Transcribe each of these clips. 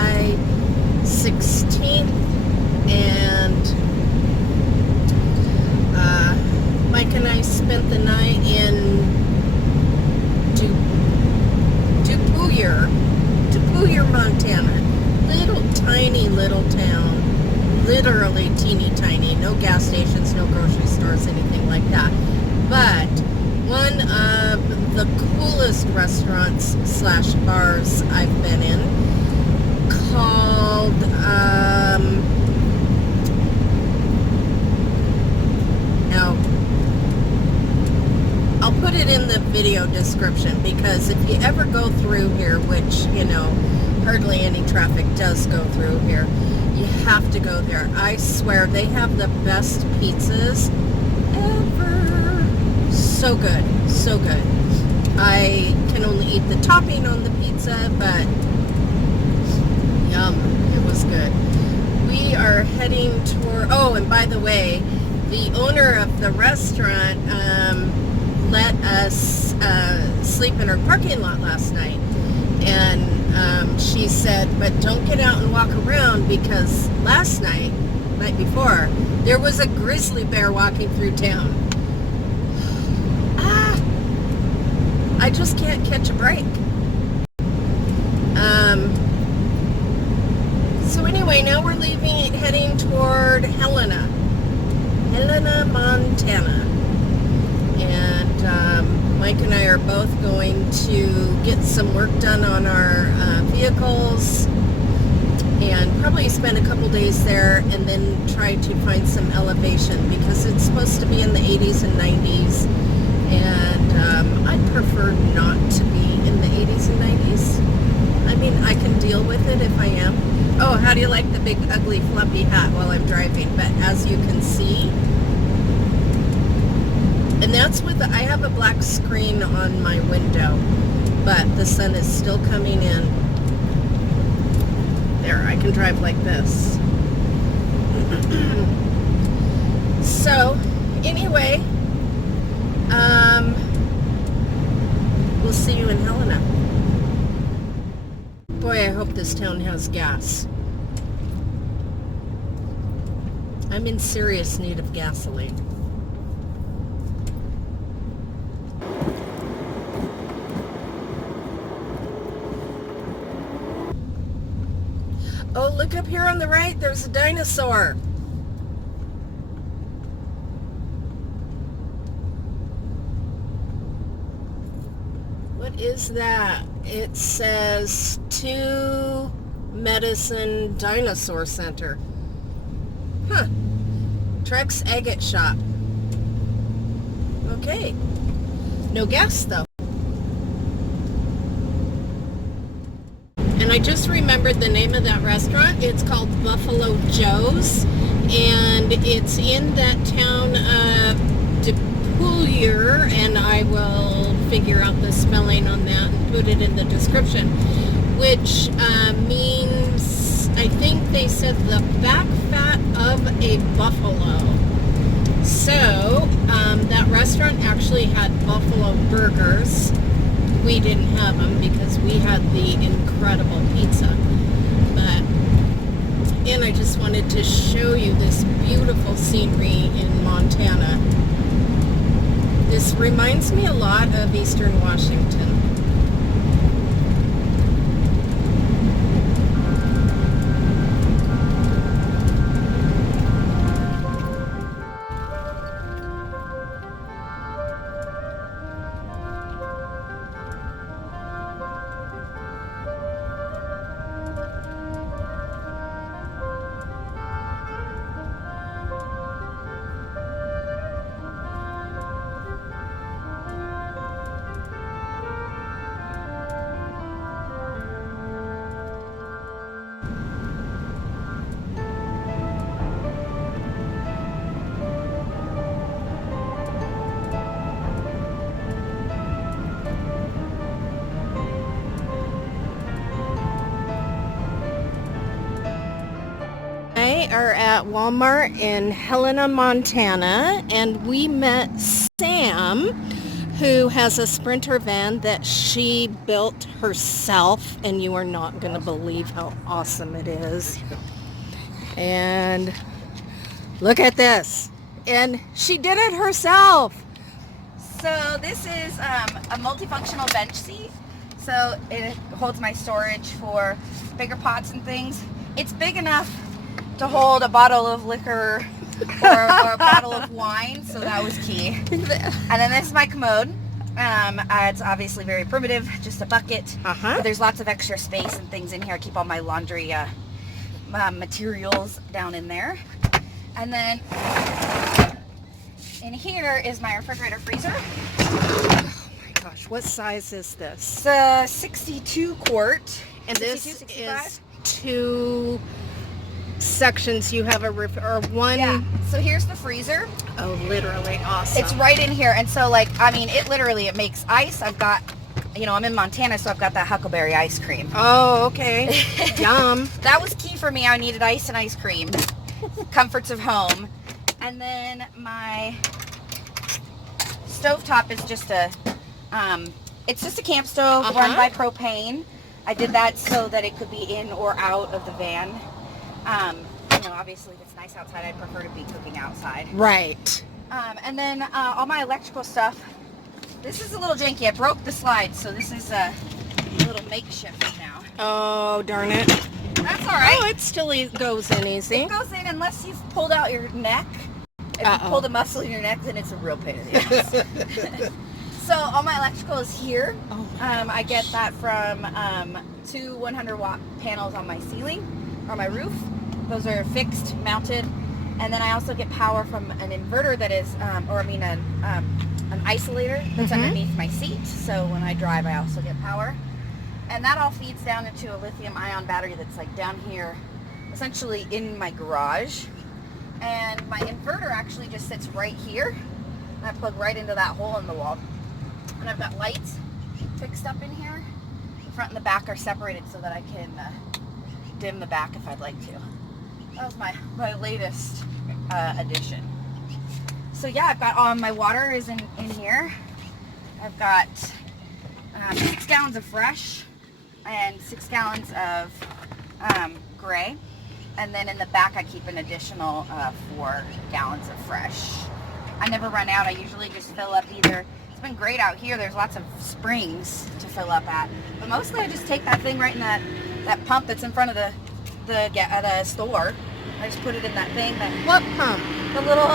July 16th, and Mike and I spent the night in Dupuyer, Montana. Little town. Literally teeny tiny. No gas stations, no grocery stores, anything like that. But one of the coolest restaurants slash bars I've been in, called now I'll put it in the video description, because if you ever go through here, which, you know, hardly any traffic does go through here, you have to go there. I swear they have the best pizzas ever. So good, so good. I can only eat the topping on the pizza, but yum, it was good. We are heading toward, oh, and by the way, the owner of the restaurant let us sleep in her parking lot last night, and she said, but don't get out and walk around, because last night before, there was a grizzly bear walking through town. I just can't catch a break. So anyway, now we're heading toward Helena, Montana. And Mike and I are both going to get some work done on our vehicles, and probably spend a couple days there, and then try to find some elevation, because it's supposed to be in the 80s and 90s, and I'd prefer not to be in the 80s and 90s. I mean, I can deal with it if I am. Oh, how do you like the big ugly fluffy hat while I'm driving? But as you can see, and that's with I have a black screen on my window, but the sun is still coming in. There, I can drive like this. So, anyway, we'll see you in Helena. Boy, I hope this town has gas. I'm in serious need of gasoline. Oh, look up here on the right, there's a dinosaur. What is that? It says 2 Medicine Dinosaur Center. Huh. Trex Agate Shop. Okay. No gas though. And I just remembered the name of that restaurant. It's called Buffalo Joe's, and it's in that town of Dupuyer, and I will figure out the spelling on that and put it in the description, which means, I think they said the back fat of a buffalo. So that restaurant actually had buffalo burgers. We didn't have them because we had the incredible pizza. And I just wanted to show you this beautiful scenery in Montana. This reminds me a lot of Eastern Washington. Are at Walmart in Helena, Montana, and we met Sam, who has a Sprinter van that she built herself, and you are not going to believe how awesome it is. And look at this. And she did it herself. So this is a multifunctional bench seat. So it holds my storage for bigger pots and things. It's big enough to hold a bottle of liquor or a bottle of wine, so that was key. And then this is my commode. It's obviously very primitive, just a bucket. But there's lots of extra space and things in here. I keep all my laundry materials down in there. And then in here is my refrigerator freezer. Oh my gosh, what size is this? It's a 62 quart. And 62, this 65. is 2 sections. You have or one. Yeah. So here's the freezer. Oh, literally awesome. It's right in here. And so it makes ice. I've got, I'm in Montana, so I've got that huckleberry ice cream. Oh, okay. Yum. That was key for me. I needed ice and ice cream. Comforts of home. And then my stovetop is just it's just a camp stove run by propane. I did that so that it could be in or out of the van. Obviously if it's nice outside, I'd prefer to be cooking outside. Right. And then all my electrical stuff. This is a little janky. I broke the slide, so this is a little makeshift now. Oh, darn it. That's all right. Oh, it still goes in easy. It goes in unless you've pulled out your neck. If you pull the muscle in your neck, then it's a real pain in the ass. So all my electrical is here. Oh I get that from 2 100-watt panels on my ceiling or my roof. Those are fixed, mounted. And then I also get power from an inverter that is, an isolator that's underneath my seat. So when I drive, I also get power. And that all feeds down into a lithium-ion battery that's like down here, essentially in my garage. And my inverter actually just sits right here. And I plug right into that hole in the wall. And I've got lights fixed up in here. The front and the back are separated so that I can dim the back if I'd like to. That was my latest addition. So yeah, I've got all my water is in here. I've got 6 gallons of fresh and 6 gallons of gray. And then in the back I keep an additional 4 gallons of fresh. I never run out. I usually just fill up either. It's been great out here. There's lots of springs to fill up at. But mostly I just take that thing right in that pump that's in front of the store. I just put it in that thing. What pump? The little,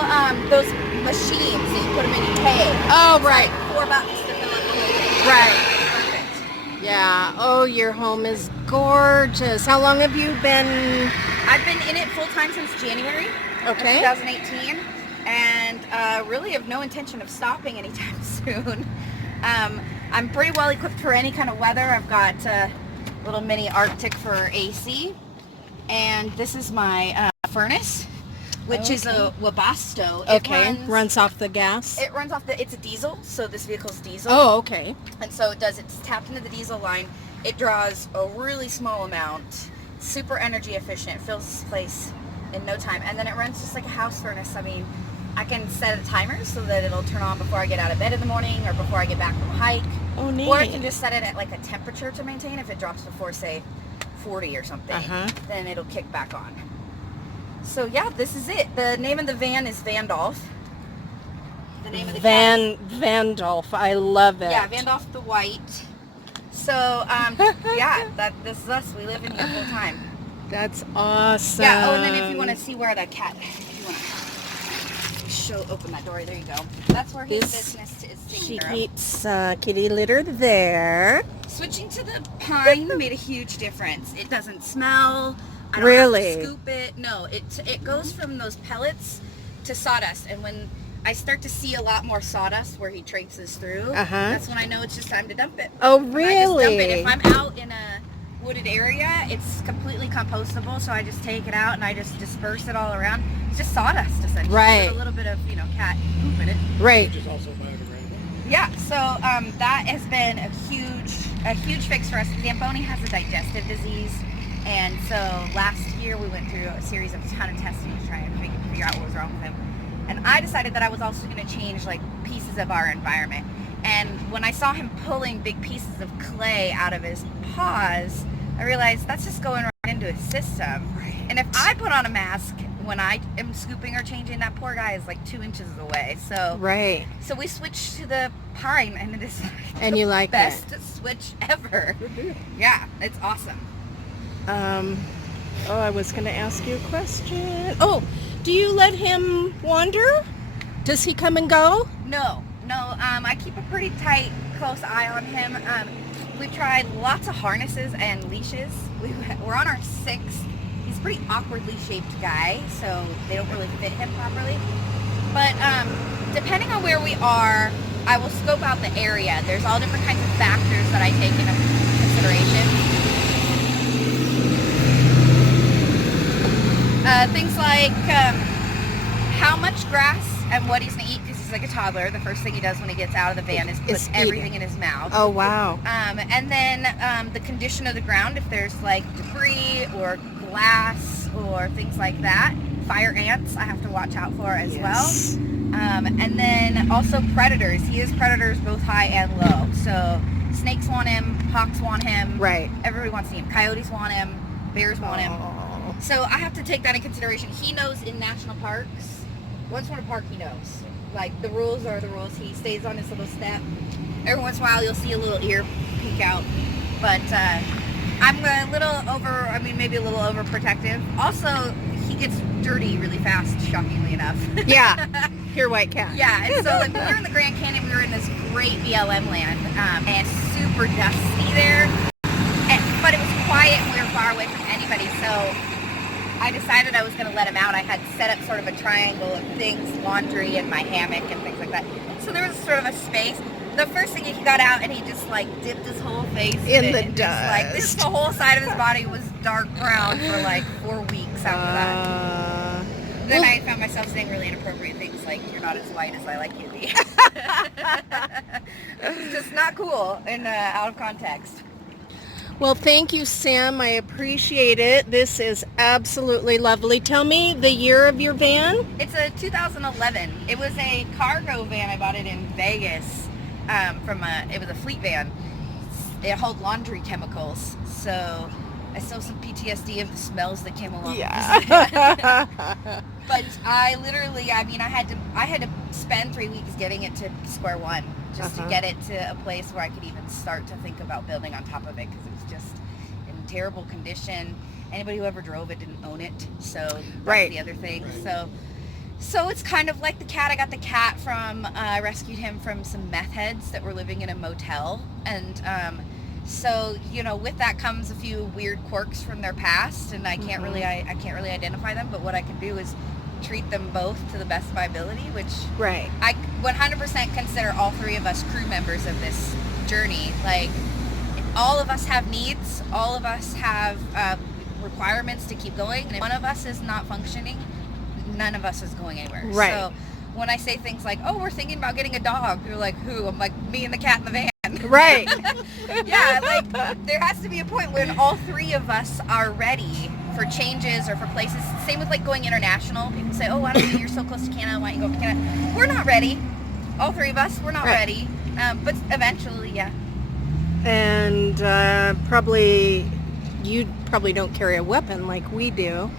those machines that you put them in, you pay. Oh, right. $4 to fill up the whole thing. Right. Perfect. Yeah. Oh, your home is gorgeous. How long have you been? I've been in it full time since January of 2018. And really have no intention of stopping anytime soon. I'm pretty well equipped for any kind of weather. I've got a little mini Arctic for AC. And this is my furnace, which is a Webasto. It runs off the gas? It runs off it's a diesel, so this vehicle's diesel. Oh, okay. And so it's tapped into the diesel line. It draws a really small amount, super energy efficient, fills this place in no time. And then it runs just like a house furnace. I mean, I can set a timer so that it'll turn on before I get out of bed in the morning or before I get back from a hike. Oh, neat. Or I can just set it at like a temperature to maintain. If it drops before, say, 40 or something, then it'll kick back on. So yeah, this is it. The name of the van is Vandolph. The name of the Vandolph. I love it. Yeah, Vandolph the White. So yeah, this is us. We live in here full time. That's awesome. Yeah. Oh, and then if you want to see where the cat, open that door. There you go. That's where his business is. She keeps kitty litter there. Switching to the pine made a huge difference. It doesn't smell. I don't Really? have to scoop it. No, it goes from those pellets to sawdust. And when I start to see a lot more sawdust where he traipses through, that's when I know it's just time to dump it. Oh, And really? I just dump it. If I'm out in a wooded area, it's completely compostable, so I just take it out and I just disperse it all around. It's just sawdust, essentially. Right. With a little bit of, cat poop in it. Right. Which is also biodegradable. Yeah, so that has been a huge fix for us. Zamboni has a digestive disease, and so last year we went through a series of ton of testing to try and figure out what was wrong with him. And I decided that I was also going to change like pieces of our environment. And when I saw him pulling big pieces of clay out of his paws, I realized that's just going right into his system. Right. And if I put on a mask when I am scooping or changing, that poor guy is like 2 inches away. So Right. so we switched to the pine, and it is like And you like best it? switch ever. Yeah, it's awesome. Oh, I was going to ask you a question. Oh, do you let him wander? Does he come and go? No. I keep a pretty tight, close eye on him. We've tried lots of harnesses and leashes. We're on our 6th. He's a pretty awkwardly shaped guy, so they don't really fit him properly. But depending on where we are, I will scope out the area. There's all different kinds of factors that I take into consideration. Things like how much grass and what he's going to eat, because he's like a toddler. The first thing he does when he gets out of the van is put everything in his mouth. Oh, wow. And then the condition of the ground, if there's like debris or glass or things like that. Fire ants I have to watch out for as well. And then also predators. He has predators both high and low. So snakes want him, hawks want him. Right. Everybody wants to see him. Coyotes want him, bears want him. So I have to take that in consideration. He knows in national parks, once we're in a park, he knows. Like, the rules are the rules. He stays on his little step. Every once in a while, you'll see a little ear peek out. But I'm maybe a little overprotective. Also, he gets dirty really fast, shockingly enough. Yeah, pure white cat. Yeah, and so like, when we were in the Grand Canyon, we were in this great BLM land, and super dusty there. But it was quiet and we were far away from anybody, so I decided I was going to let him out. I had set up sort of a triangle of things, laundry and my hammock and things like that. So there was sort of a space. The first thing he got out and he just like dipped his whole face in the and dust. Just, like, the whole side of his body was dark brown for like 4 weeks after that. Then I found myself saying really inappropriate things like, "You're not as white as I like you to be." It's just not cool and out of context. Well, thank you, Sam. I appreciate it. This is absolutely lovely. Tell me the year of your van. It's a 2011. It was a cargo van. I bought it in Vegas it was a fleet van. It held laundry chemicals. So I still have some PTSD of the smells that came along. Yeah. But I had to spend 3 weeks getting it to square one just to get it to a place where I could even start to think about building on top of it, because it was just in terrible condition. Anybody who ever drove it didn't own it, so that's the other thing. So it's kind of like the cat. I got the cat from, I rescued him from some meth heads that were living in a motel, and so, with that comes a few weird quirks from their past, and I can't really identify them, but what I can do is treat them both to the best of my ability, which I 100% consider all 3 of us crew members of this journey. Like, all of us have needs, all of us have requirements to keep going, and if one of us is not functioning, none of us is going anywhere. Right. So when I say things like, "Oh, we're thinking about getting a dog," you're like, "Who?" I'm like, "Me and the cat in the van." Right. Yeah, like, there has to be a point when all 3 of us are ready for changes or for places. Same with like going international. People say, "Oh, why don't you? You're so close to Canada. Why don't you go to Canada?" We're not ready. All 3 of us, we're not ready. But eventually, yeah. And you probably don't carry a weapon like we do.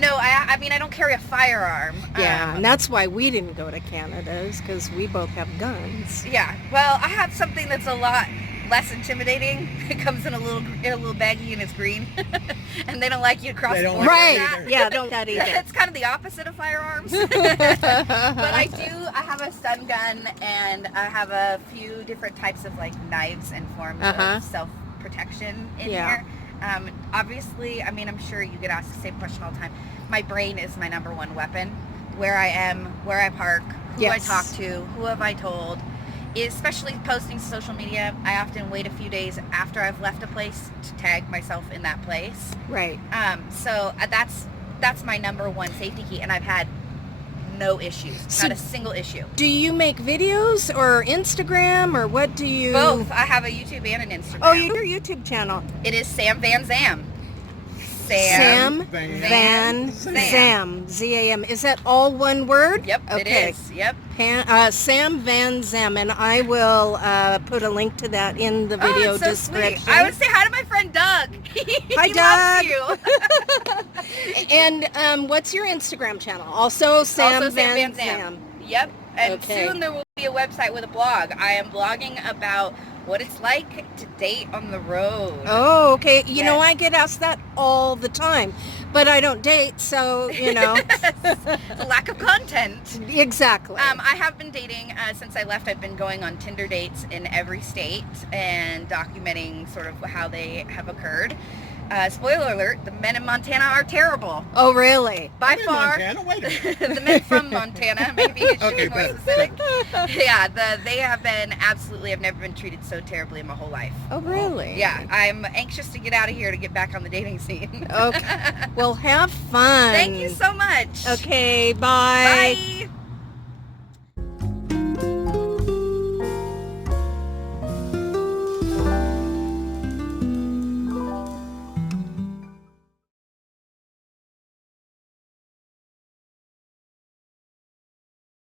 No, I don't carry a firearm. Yeah, and that's why we didn't go to Canada, is because we both have guns. Yeah, well, I have something that's a lot less intimidating. It comes in a little baggie and it's green, and they don't like you to cross the border. Right? Yeah, don't that either. It's kind of the opposite of firearms. But I have a stun gun, and I have a few different types of like knives and forms of self-protection in here. Obviously, I'm sure you get asked the same question all the time. My brain is my number one weapon. Where I am, where I park, who I talk to, who have I told. Especially posting to social media, I often wait a few days after I've left a place to tag myself in that place. Right. So that's my number one safety key, and I've had no issues, not a single issue. Do you make videos or Instagram, or what do you? Both. I have a YouTube and an Instagram. Oh, your YouTube channel. It is SamVanZam. SamVanZam. Z-A-M. Is that all one word? Yep, Okay. it is. Yep. SamVanZam, and I will put a link to that in the video it's so description. Sweet. I would say hi to my friend Doug. Hi, He Doug. loves you. And what's your Instagram channel? Also SamVanZam. SamVanZam. Yep. And Okay. soon there will be a website with a blog. I am blogging about what it's like to date on the road. Oh, okay. You know, Yes. I get asked that all the time, but I don't date, so, you know. The lack of content. Exactly. I have been dating since I left. I've been going on Tinder dates in every state and documenting sort of how they have occurred. Spoiler alert, the men in Montana are terrible. Oh, really? By I'm in far. Montana? Wait a minute. The men from Montana, maybe it should be Okay, more better. specific. Yeah, they have been absolutely, I've never been treated so terribly in my whole life. Oh, really? Yeah, I'm anxious to get out of here to get back on the dating scene. Okay. Well, have fun. Thank you so much. Okay, bye. Bye.